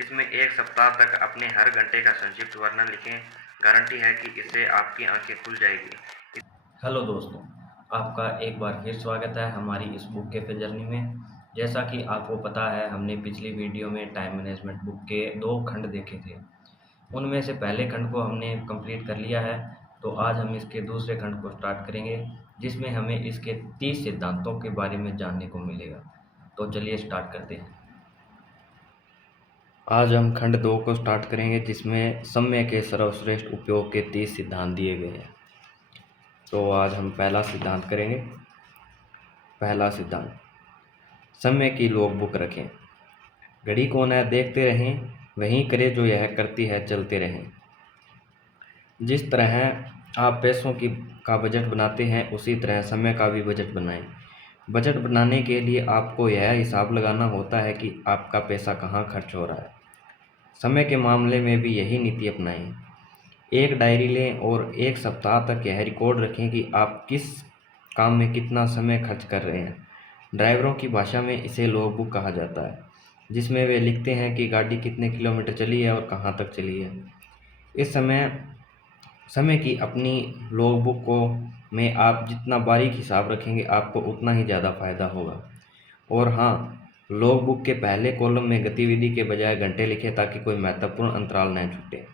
इसमें 1 सप्ताह तक अपने हर घंटे का संक्षिप्त वर्णन लिखें। गारंटी है कि इससे आपकी आंखें खुल जाएगी। हेलो दोस्तों, आपका एक बार फिर स्वागत है हमारी इस बुक कैफे जर्नी में। जैसा कि आपको पता है, हमने पिछली वीडियो में टाइम मैनेजमेंट बुक के 2 खंड देखे थे। उनमें से पहले खंड को हमने कंप्लीट कर लिया है, तो आज हम इसके दूसरे खंड को स्टार्ट करेंगे, जिसमें हमें इसके 30 सिद्धांतों के बारे में जानने को मिलेगा। तो चलिए स्टार्ट करते हैं। आज हम खंड 2 को स्टार्ट करेंगे, जिसमें समय के सर्वश्रेष्ठ उपयोग के 30 सिद्धांत दिए गए हैं। तो आज हम पहला सिद्धांत करेंगे। पहला सिद्धांत, समय की लॉग बुक रखें। घड़ी को न देखते रहें, वहीं करें जो यह करती है, चलते रहें। जिस तरह आप पैसों का बजट बनाते हैं, उसी तरह समय का भी बजट बनाएं। बजट बनाने के लिए आपको यह हिसाब लगाना होता है कि आपका पैसा कहाँ खर्च हो रहा है। समय के मामले में भी यही नीति अपनाएं। एक डायरी लें और 1 सप्ताह तक यह रिकॉर्ड रखें कि आप किस काम में कितना समय खर्च कर रहे हैं। ड्राइवरों की भाषा में इसे लॉग बुक कहा जाता है, जिसमें वे लिखते हैं कि गाड़ी कितने किलोमीटर चली है और कहाँ तक चली है। इस समय की अपनी लॉग बुक में आप जितना बारीक हिसाब रखेंगे, आपको उतना ही ज़्यादा फायदा होगा। और हाँ, लॉग बुक के पहले कॉलम में गतिविधि के बजाय घंटे लिखें, ताकि कोई महत्वपूर्ण अंतराल न छूटे।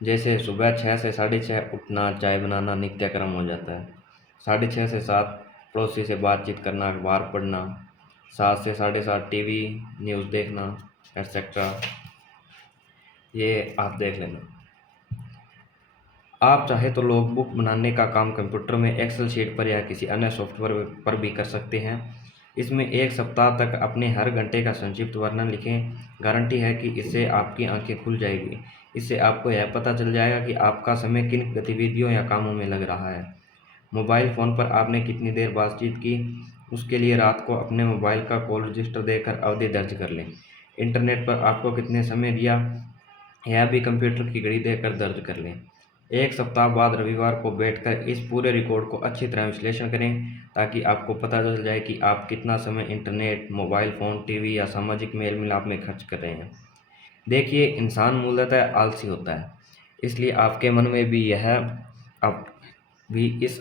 जैसे सुबह 6 से 6:30 उठना, चाय बनाना नित्यक्रम हो जाता है। 6:30 से 7 पड़ोसी से बातचीत करना, अखबार पढ़ना। 7 से 7:30 टीवी न्यूज़ देखना, एक्सेट्रा। ये आप देख लेना। आप चाहे तो लॉग बुक बनाने का काम कंप्यूटर में एक्सेल शीट पर या किसी अन्य सॉफ्टवेयर पर भी कर सकते हैं। इसमें 1 सप्ताह तक अपने हर घंटे का संक्षिप्त वर्णन लिखें। गारंटी है कि इससे आपकी आंखें खुल जाएगी। इससे आपको यह पता चल जाएगा कि आपका समय किन गतिविधियों या कामों में लग रहा है। मोबाइल फ़ोन पर आपने कितनी देर बातचीत की, उसके लिए रात को अपने मोबाइल का कॉल रजिस्टर देकर अवधि दर्ज कर लें। इंटरनेट पर आपको कितने समय दिया, यह भी कंप्यूटर की घड़ी देखकर दर्ज कर लें। 1 सप्ताह बाद रविवार को बैठकर इस पूरे रिकॉर्ड को अच्छी तरह विश्लेषण करें, ताकि आपको पता चल जाए कि आप कितना समय इंटरनेट, मोबाइल फ़ोन, टीवी या सामाजिक मेल मिलाप में खर्च कर रहे हैं। देखिए, इंसान मूलतः आलसी होता है, इसलिए आपके मन में भी अब भी इस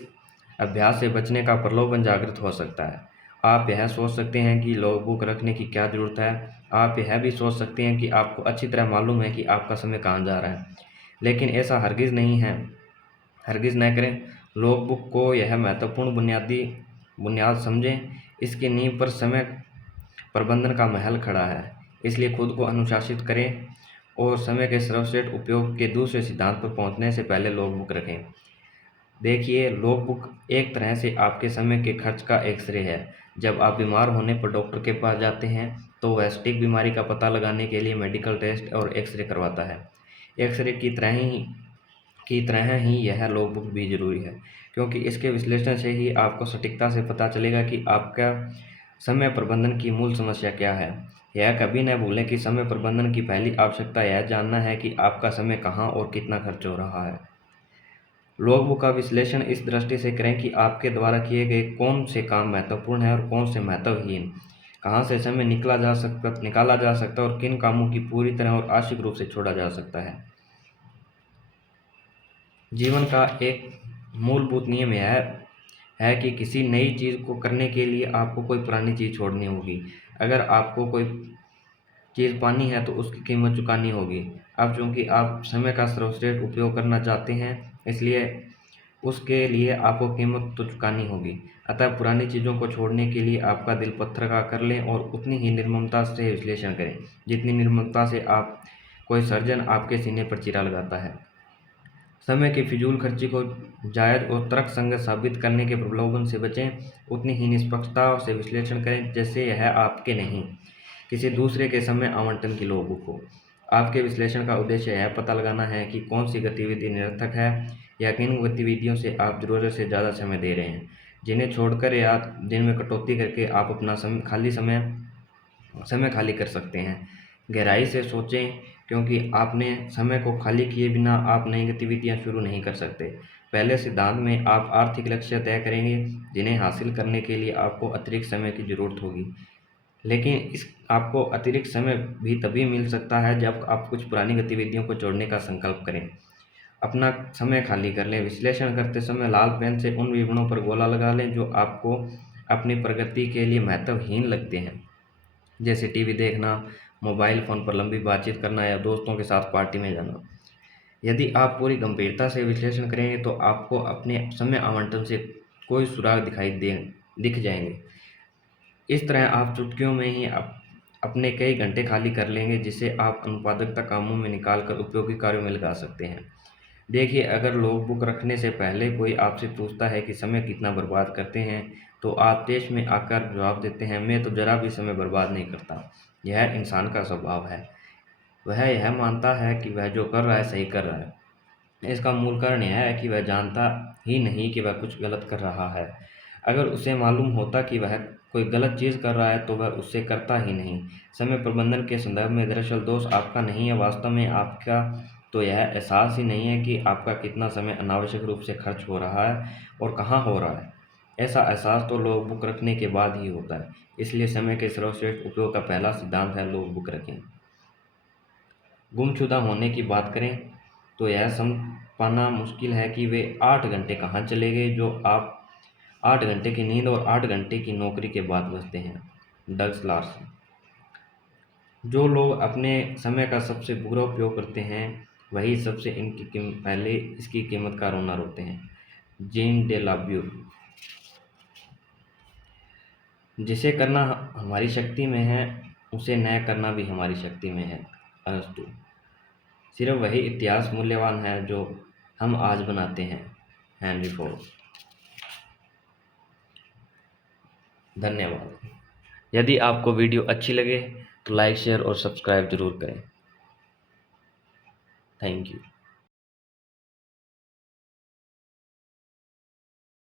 अभ्यास से बचने का प्रलोभन जागृत हो सकता है। आप यह सोच सकते हैं कि लॉग बुक रखने की क्या ज़रूरत है। आप यह भी सोच सकते हैं कि आपको अच्छी तरह मालूम है कि आपका समय कहाँ जा रहा है, लेकिन ऐसा हरगिज़ नहीं है। हरगिज़ न करें। लॉग बुक को यह महत्वपूर्ण बुनियाद समझें। इसकी नींव पर समय प्रबंधन का महल खड़ा है। इसलिए खुद को अनुशासित करें और समय के सर्वश्रेष्ठ उपयोग के दूसरे सिद्धांत पर पहुंचने से पहले लॉग बुक रखें। देखिए, लॉग बुक एक तरह से आपके समय के खर्च का एक्सरे है। जब आप बीमार होने पर डॉक्टर के पास जाते हैं, तो वह सटीक बीमारी का पता लगाने के लिए मेडिकल टेस्ट और एक्सरे करवाता है। एक्सरे की तरह ही यह लॉग बुक भी ज़रूरी है, क्योंकि इसके विश्लेषण से ही आपको सटीकता से पता चलेगा कि आपका समय प्रबंधन की मूल समस्या क्या है। यह कभी न भूलें कि समय प्रबंधन की पहली आवश्यकता यह जानना है कि आपका समय कहाँ और कितना खर्च हो रहा है। लॉग बुक का विश्लेषण इस दृष्टि से करें कि आपके द्वारा किए गए कौन से काम महत्वपूर्ण हैं और कौन से महत्वहीन। कहाँ से समय निकाला जा सकता है और किन कामों की पूरी तरह और आंशिक रूप से छोड़ा जा सकता है। जीवन का एक मूलभूत नियम यह है कि किसी नई चीज़ को करने के लिए आपको कोई पुरानी चीज़ छोड़नी होगी। अगर आपको कोई चीज़ पानी है, तो उसकी कीमत चुकानी होगी। अब चूंकि आप समय का सर्वश्रेष्ठ उपयोग करना चाहते हैं, इसलिए उसके लिए आपको कीमत तो चुकानी होगी। अतः पुरानी चीज़ों को छोड़ने के लिए आपका दिल पत्थर का कर लें और उतनी ही निर्ममता से विश्लेषण करें, जितनी निर्ममता से कोई सर्जन आपके सीने पर चीरा लगाता है। समय की फिजूल खर्ची को जायज़ और तर्कसंगत साबित करने के प्रलोभन से बचें। उतनी ही निष्पक्षता से विश्लेषण करें जैसे यह आपके नहीं, किसी दूसरे के समय आवंटन की लॉग बुक हो। आपके विश्लेषण का उद्देश्य यह पता लगाना है कि कौन सी गतिविधि निरर्थक है, या किन गतिविधियों से आप ज़रूरत से ज़्यादा समय दे रहे हैं, जिन्हें छोड़कर या जिनमें कटौती करके आप अपना समय खाली कर सकते हैं। गहराई से सोचें, क्योंकि आपने समय को खाली किए बिना आप नई गतिविधियां शुरू नहीं कर सकते। पहले सिद्धांत में आप आर्थिक लक्ष्य तय करेंगे, जिन्हें हासिल करने के लिए आपको अतिरिक्त समय की ज़रूरत होगी। लेकिन इस आपको अतिरिक्त समय भी तभी मिल सकता है जब आप कुछ पुरानी गतिविधियों को छोड़ने का संकल्प करें। अपना समय खाली कर लें। विश्लेषण करते समय लाल पेन से उन विवरणों पर गोला लगा लें जो आपको अपनी प्रगति के लिए महत्वहीन लगते हैं, जैसे टीवी देखना, मोबाइल फ़ोन पर लंबी बातचीत करना या दोस्तों के साथ पार्टी में जाना। यदि आप पूरी गंभीरता से विश्लेषण करेंगे तो आपको अपने समय आवंटन से कोई सुराग दिख जाएंगे। इस तरह आप चुटकियों में ही अपने कई घंटे खाली कर लेंगे, जिसे आप अनुत्पादकता कामों में निकाल कर उपयोगी कार्यों में लगा सकते हैं। देखिए, अगर लॉग बुक रखने से पहले कोई आपसे पूछता है कि समय कितना बर्बाद करते हैं, तो आप देश में आकर जवाब देते हैं, मैं तो ज़रा भी समय बर्बाद नहीं करता। यह इंसान का स्वभाव है। वह यह मानता है कि वह जो कर रहा है सही कर रहा है। इसका मूल कारण यह है कि वह जानता ही नहीं कि वह कुछ गलत कर रहा है। अगर उसे मालूम होता कि वह कोई गलत चीज़ कर रहा है तो वह उसे करता ही नहीं। समय प्रबंधन के संदर्भ में दरअसल दोष आपका नहीं है, वास्तव में आपका तो यह एहसास ही नहीं है कि आपका कितना समय अनावश्यक रूप से खर्च हो रहा है और कहाँ हो रहा है। ऐसा एहसास तो लॉग बुक रखने के बाद ही होता है। इसलिए समय के सर्वश्रेष्ठ उपयोग का पहला सिद्धांत है लॉग बुक रखें। गुमशुदा होने की बात करें तो यह समझ पाना मुश्किल है कि वे 8 घंटे कहाँ चले गए जो आप 8 घंटे की नींद और 8 घंटे की नौकरी के बाद बचते हैं। Dogs Larsen. जो लोग अपने समय का सबसे बुरा उपयोग करते हैं वही सबसे पहले इसकी कीमत का रोना रोते हैं। जीन डे लाब्यूर। जिसे करना हमारी शक्ति में है उसे न करना भी हमारी शक्ति में है। अरस्तु। सिर्फ वही इतिहास मूल्यवान है जो हम आज बनाते हैं। Henry Ford. धन्यवाद। यदि आपको वीडियो अच्छी लगे तो लाइक, शेयर और सब्सक्राइब जरूर करें। Thank you.